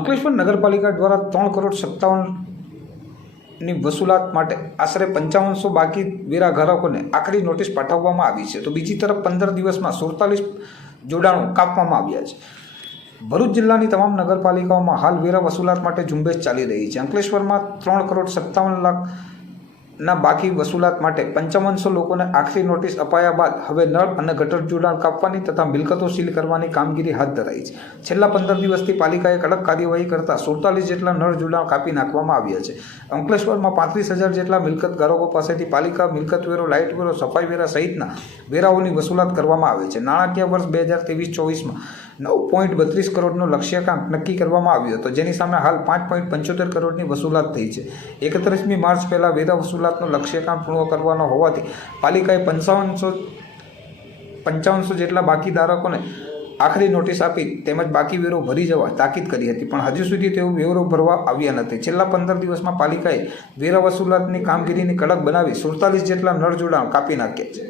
અંકલેશ્વર નગરપાલિકા દ્વારા 3,57,ની વસૂલાત માટે આશરે 5500 બાકી વેરા ગ્રાહકોને આખરી નોટિસ પાઠવવામાં આવી છે, તો બીજી તરફ 15 દિવસમાં 47 જોડાણો કાપવામાં આવ્યા છે। ભરૂચ જિલ્લાની તમામ નગરપાલિકાઓમાં હાલ વેરા વસૂલાત માટે ઝુંબેશ ચાલી રહી છે। અંકલેશ્વરમાં 3,57,00,000ના બાકી વસૂલાત માટે 5500 લોકોને આખરી નોટિસ અપાયા બાદ હવે નળ અને ગટર જોડાણ કાપવાની તથા મિલકતો સીલ કરવાની કામગીરી હાથ ધરાઈ છે। છેલ્લા 15 દિવસથી પાલિકાએ કડક કાર્યવાહી કરતા 47 જેટલા નળ જોડાણ કાપી નાખવામાં આવ્યા છે। અંકલેશ્વરમાં 35,000 જેટલા મિલકતધારકો પાસેથી પાલિકા મિલકત વેરો, લાઇટ વેરો, સફાઈ વેરા સહિતના વેરાઓની વસૂલાત કરવામાં આવે છે। નાણાકીય વર્ષ 2023-24માં 9.32 કરોડનો લક્ષ્યાંક નક્કી કરવામાં આવ્યો હતો, જેની સામે હાલ 5.75 કરોડની વસૂલાત થઈ છે। 31મી માર્ચ પહેલાં વેરા વસૂલાતનો લક્ષ્યાંક પૂર્ણ કરવાનો હોવાથી પાલિકાએ 5500 જેટલા બાકીદારોને આખરી નોટિસ આપી તેમજ બાકી વેરો ભરી જવા તાકીદ કરી હતી, પણ હજુ સુધી તેઓ વેરો ભરવા આવ્યા નથી। છેલ્લા 15 દિવસમાં પાલિકાએ વેરા વસૂલાતની કામગીરીને કડક બનાવી 47 જેટલા નળ જોડાણ કાપી નાખ્યા છે।